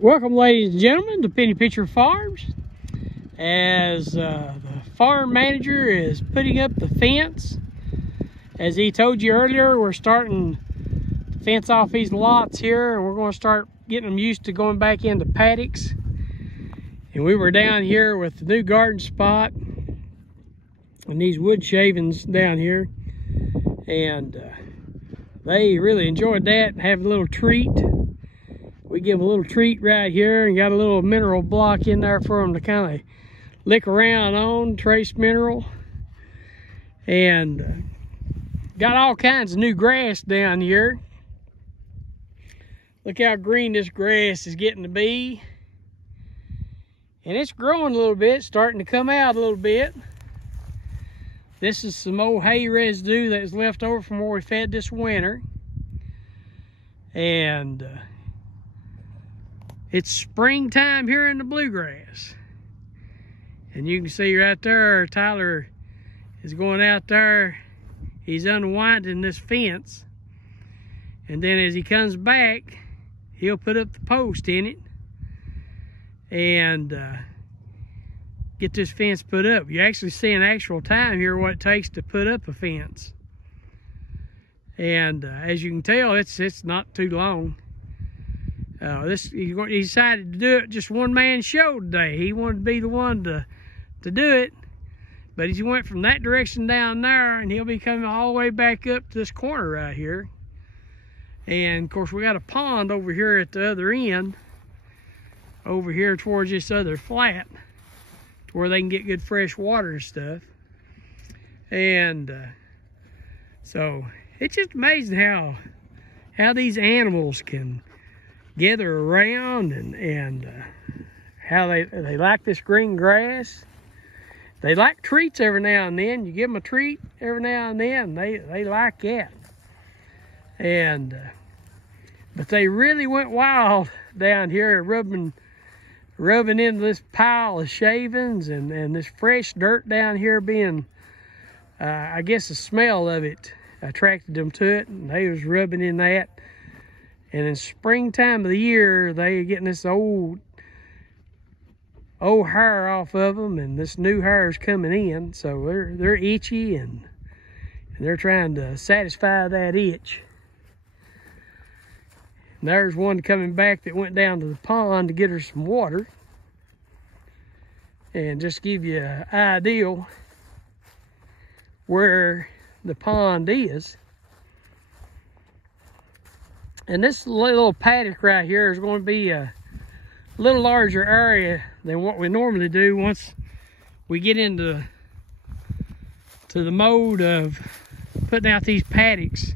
Welcome, ladies and gentlemen, to Penny Pitcher Farms. As the farm manager is putting up the fence, as he told you earlier, we're starting to fence off these lots here, and we're going to start getting them used to going back into paddocks. And we were down here with the new garden spot and these wood shavings down here, and they really enjoyed that and have a little treat. We give them a little treat right here and got a little mineral block in there for them to kind of lick around on, trace mineral. And got all kinds of new grass down here. Look how green this grass is getting to be. And it's growing a little bit, starting to come out a little bit. This is some old hay residue that was left over from where we fed this winter. And it's springtime here in the bluegrass. And you can see right there, Tyler is going out there. He's unwinding this fence. And then as he comes back, he'll put up the post in it and get this fence put up. You actually see in actual time here what it takes to put up a fence. And as you can tell, it's not too long. He decided to do it just one man show today. He wanted to be the one to do it, but he went from that direction down there, and he'll be coming all the way back up to this corner right here. And of course, we got a pond over here at the other end, over here towards this other flat, to where they can get good fresh water and stuff. And so it's just amazing how these animals can gather around and how they like this green grass. They like treats every now and then. You give them a treat every now and then, they like that. And but they really went wild down here, rubbing into this pile of shavings and this fresh dirt down here being, I guess the smell of it attracted them to it, and they was rubbing in that. And in springtime of the year, they getting this old hair off of them, and this new hair is coming in, so they're itchy and they're trying to satisfy that itch. And there's one coming back that went down to the pond to get her some water. And just give you an idea where the pond is. And this little paddock right here is going to be a little larger area than what we normally do once we get into the mode of putting out these paddocks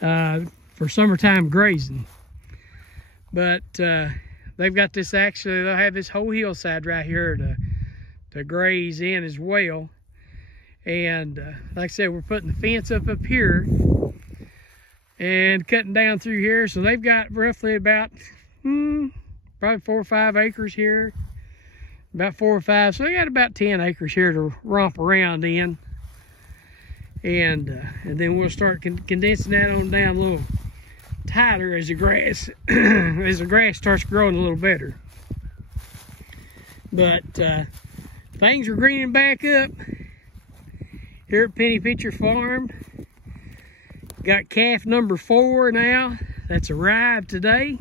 for summertime grazing. But they've got this, actually they'll have this whole hillside right here to graze in as well. And like I said, we're putting the fence up here and cutting down through here. So they've got roughly about probably 4 or 5 acres here, about 4 or 5. So they got about 10 acres here to romp around in. And then we'll start condensing that on down a little tighter as the grass starts growing a little better. But things are greening back up here at Penny Pitcher Farm. Got calf number 4 now that's arrived today.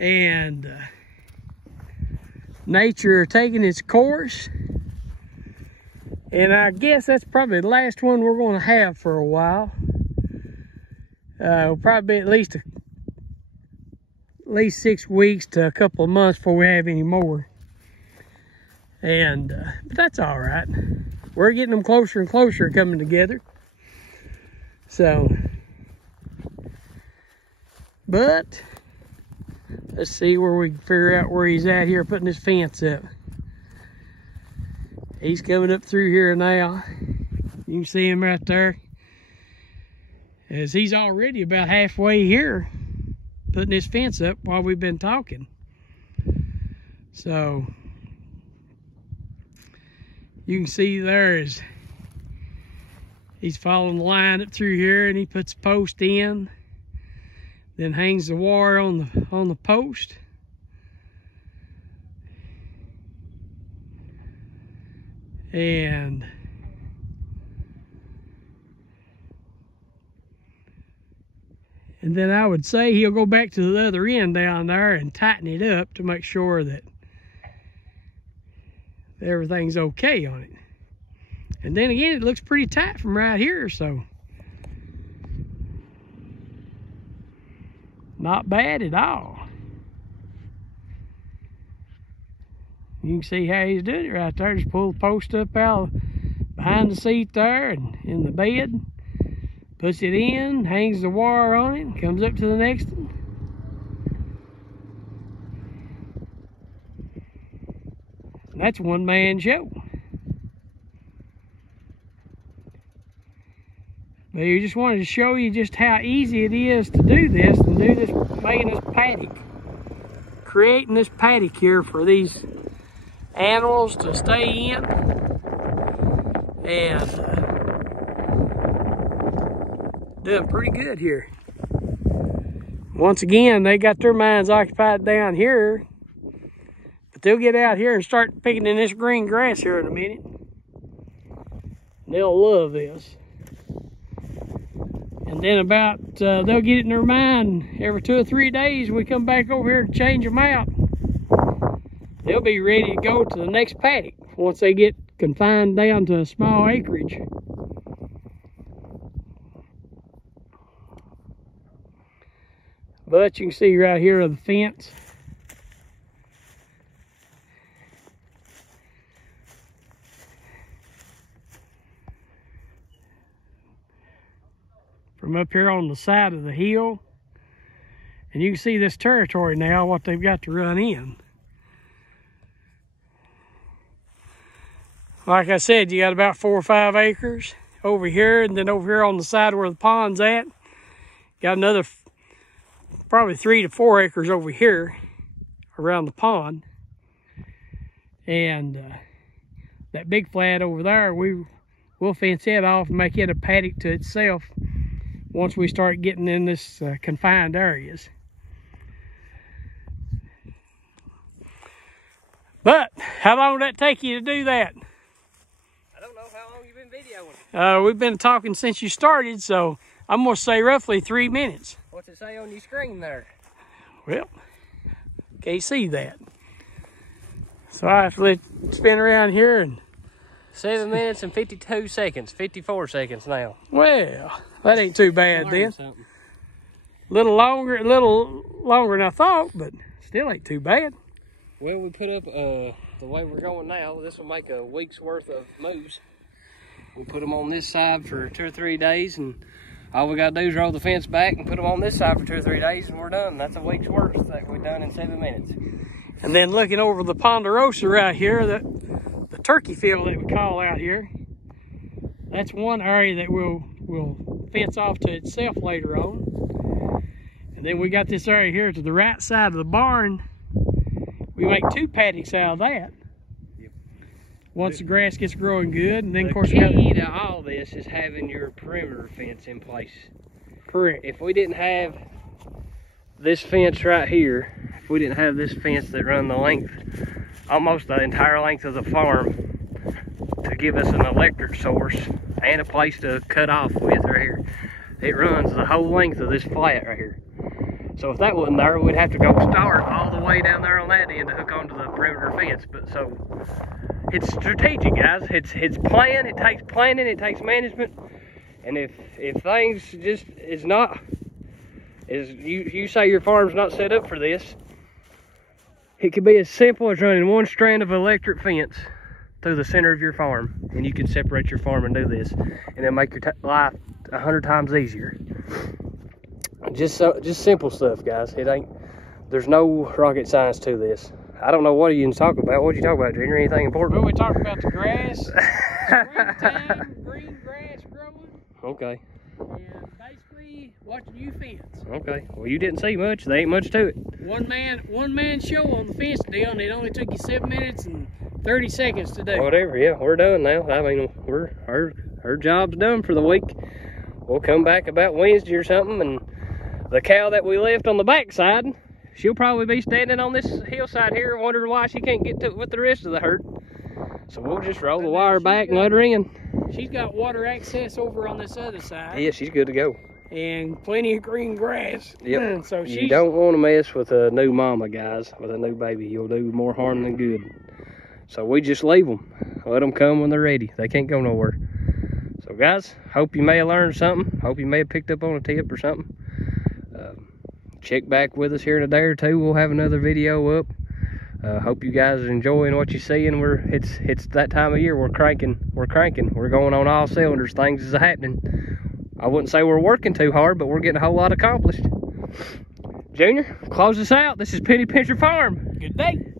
And nature taking its course. And I guess that's probably the last one we're going to have for a while. It'll probably be at least 6 weeks to a couple of months before we have any more. And but that's all right. We're getting them closer and closer coming together. So, but let's see where we can figure out where he's at here putting this fence up. He's coming up through here now. You can see him right there. As he's already about halfway here putting this fence up while we've been talking. So you can see there is he's following the line up through here, and he puts a post in. Then hangs the wire on the post. And then I would say he'll go back to the other end down there and tighten it up to make sure that everything's okay on it. And then again, it looks pretty tight from right here, so not bad at all. You can see how he's doing it right there. Just pull the post up out behind the seat there and in the bed. Puts it in, hangs the wire on it, comes up to the next one. And that's a one-man show. But you just wanted to show you just how easy it is to do this and do this, making this paddock. Creating this paddock here for these animals to stay in. And doing pretty good here. Once again, they got their minds occupied down here, but they'll get out here and start picking in this green grass here in a minute. They'll love this. And then they'll get it in their mind every 2 or 3 days we come back over here to change them out. They'll be ready to go to the next paddock once they get confined down to a small acreage. But you can see right here the fence. From up here on the side of the hill. And you can see this territory now, what they've got to run in. Like I said, you got about 4 or 5 acres over here, and then over here on the side where the pond's at, got another probably 3 to 4 acres over here around the pond. And that big flat over there, we'll fence it off and make it a paddock to itself once we start getting in this confined areas. But how long did that take you to do that? I don't know. How long you been videoing? We've been talking since you started, so I'm gonna say roughly 3 minutes. What's it say on your screen there? Well, can't see that. So I have to let it spin around here and 7 minutes and 52 seconds, 54 seconds now. Well, that ain't too bad then. A little longer than I thought, but still ain't too bad. Well, we put up the way we're going now. This will make a week's worth of moves. We put them on this side for 2 or 3 days, and all we gotta do is roll the fence back and put them on this side for 2 or 3 days, and we're done. That's a week's worth that we've done in 7 minutes. And then looking over the Ponderosa right here, the turkey field that we call out here, that's one area that we'll fence off to itself later on. And then we got this area here to the right side of the barn. We make 2 paddocks out of that. Yep. Once the grass gets growing good, and then of course the key to all this is having your perimeter fence in place. Correct. If we didn't have this fence right here, if we didn't have this fence that run the length, almost the entire length of the farm, to give us an electric source and a place to cut off with right here, it runs the whole length of this flat right here. So if that wasn't there, we'd have to go start all the way down there on that end to hook onto the perimeter fence. But so it's strategic, guys. It's plan. It takes planning. It takes management. And if things just is not, is you say your farm's not set up for this, it could be as simple as running 1 strand of electric fence through the center of your farm, and you can separate your farm and do this, and it'll make your life 100 times easier. Just simple stuff, guys. There's no rocket science to this. I don't know what you can talk about. What did you talk about, Junior? Anything important? Well, we talked about the grass, springtime, green grass growing. Okay. And basically watching you fence. Okay. Well, you didn't see much. There ain't much to it. One man show on the fence deal, and it only took you 7 minutes and 30 seconds to do. Whatever. Yeah, we're done now. I mean, our job's done for the week. We'll come back about Wednesday or something, and The cow that we left on the backside, she'll probably be standing on this hillside here wondering why she can't get to it with the rest of the herd. So we'll just roll the wire back and let her in. She's got water access over on this other side. Yeah, she's good to go. And plenty of green grass. Yep. So you don't want to mess with a new mama, guys, with a new baby. You'll do more harm than good. So we just leave them. Let them come when they're ready. They can't go nowhere. So guys, hope you may have learned something. Hope you may have picked up on a tip or something. Check back with us here in a day or two. We'll have another video up. Hope you guys are enjoying what you see, and it's that time of year. We're cranking. We're going on all cylinders. Things is happening. I wouldn't say we're working too hard, but we're getting a whole lot accomplished. Junior, close us out. This is Penny Pincher Farm. Good day.